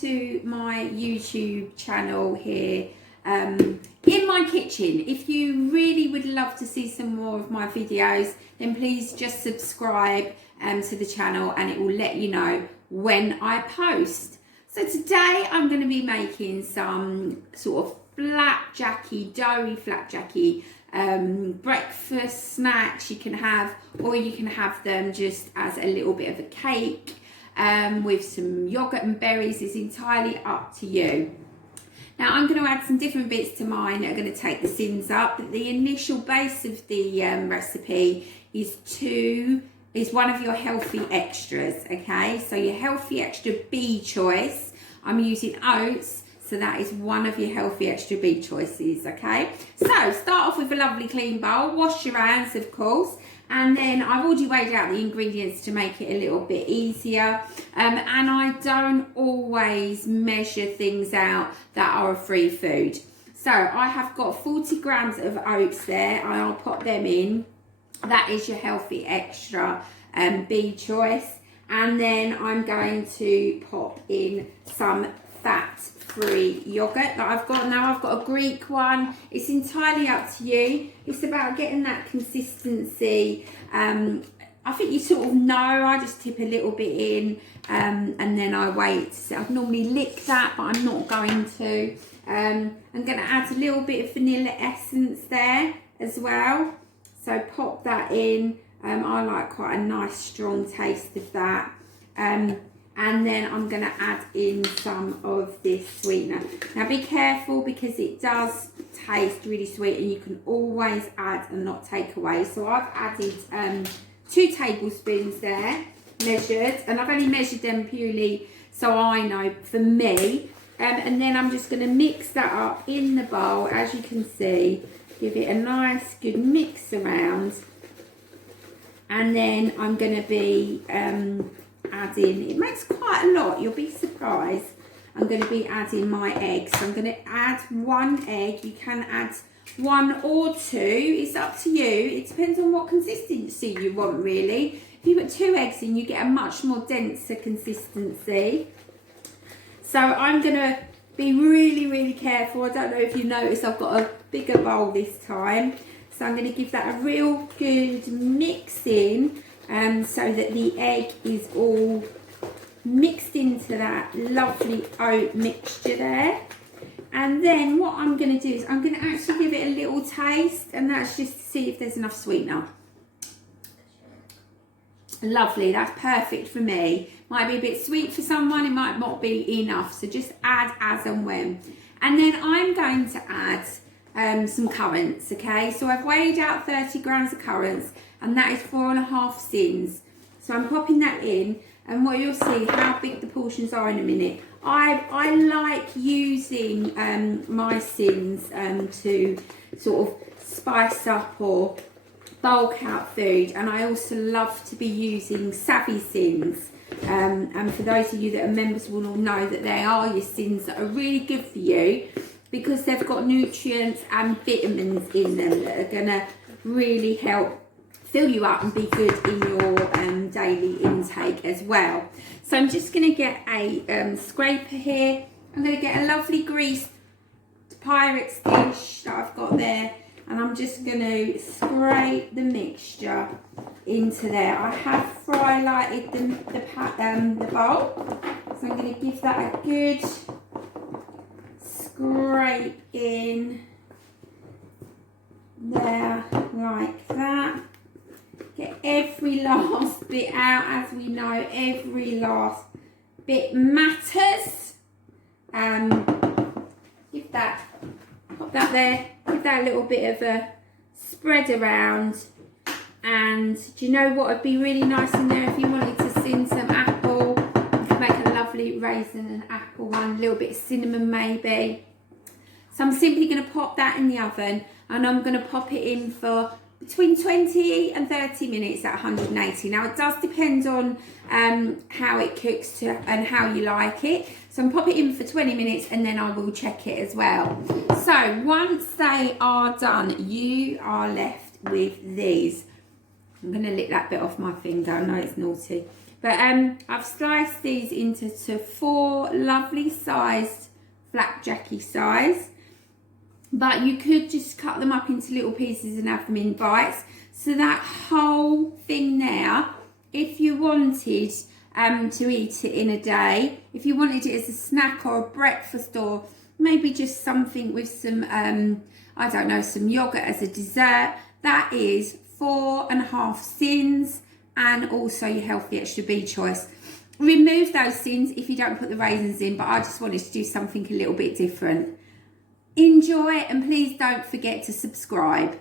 to my YouTube channel here in my kitchen. If you really would love to see some more of my videos, then please just subscribe to the channel and it will let you know when I post. So today I'm going to be making some sort of flapjacky, doughy flapjacky breakfast snacks you can have, or you can have them just as a little bit of a cake with some yogurt and berries. It's entirely up to you. Now I'm going to add some different bits to mine that are going to take the sins up. But the initial base of the recipe is one of your healthy extras, okay? So your healthy extra B choice, I'm using oats, so that is one of your healthy extra B choices, okay? So start off with a lovely clean bowl, wash your hands of course, and then I've already weighed out the ingredients to make it a little bit easier, and I don't always measure things out that are a free food. So I have got 40 grams of oats there, and I'll pop them in. That is your healthy extra B choice. And then I'm going to pop in some fat-free yogurt that I've got. Now I've got a Greek one. It's entirely up to you. It's about getting that consistency. I think you sort of know. I just tip a little bit in and then I wait. So I'd normally lick that, but I'm not going to. I'm going to add a little bit of vanilla essence there as well. So pop that in. I like quite a nice strong taste of that. And then I'm going to add in some of this sweetener. Now be careful because it does taste really sweet and you can always add and not take away. So I've added 2 tablespoons there, measured, and I've only measured them purely so I know for me. And then I'm just going to mix that up in the bowl, as you can see. Give it a nice good mix around. And then I'm going to be adding, it makes quite a lot, you'll be surprised. I'm going to be adding my eggs. So I'm going to add 1 egg. You can add 1 or 2, it's up to you. It depends on what consistency you want really. If you put 2 eggs in, you get a much more denser consistency. So I'm going to be really careful. I don't know if you notice I've got a bigger bowl this time. So I'm going to give that a real good mix in so that the egg is all mixed into that lovely oat mixture there. And then what I'm going to do is I'm going to actually give it a little taste, and that's just to see if there's enough sweetener. Lovely, that's perfect for me. Might be a bit sweet for someone, it might not be enough, so just add as and when. And then I'm going to add some currants, okay? So I've weighed out 30 grams of currants, and that is 4.5 sins. So I'm popping that in, and what you'll see how big the portions are in a minute. I like using my sins to sort of spice up or bulk out food, and I also love to be using savvy sins. And for those of you that are members will all know that they are your sins that are really good for you, because they've got nutrients and vitamins in them that are going to really help fill you up and be good in your daily intake as well. So I'm just going to get a scraper here. I'm going to get a lovely greased Pyrex dish that I've got there, and I'm just going to scrape the mixture into there. I have fry lighted the bowl, so I'm going to give that a good scrape in there like that. Get every last bit out. As we know, every last bit matters. Give that, pop that there, give that a little bit of a spread around. And do you know what would be really nice in there if you wanted to sin some apple? You could make a lovely raisin and apple one, a little bit of cinnamon maybe. So I'm simply going to pop that in the oven, and I'm going to pop it in for between 20 and 30 minutes at 180. Now it does depend on how it cooks and how you like it. So I'm pop it in for 20 minutes and then I will check it as well. So once they are done, you are left with these. I'm going to lick that bit off my finger. I know it's naughty. But I've sliced these into 4 lovely sized flapjacky size. But you could just cut them up into little pieces and have them in bites. So that whole thing there, if you wanted to eat it in a day, if you wanted it as a snack or a breakfast, or maybe just something with some, I don't know, some yogurt as a dessert, that is 4.5 sins, and also your healthy extra B choice. Remove those sins if you don't put the raisins in, but I just wanted to do something a little bit different. Enjoy, and please don't forget to subscribe.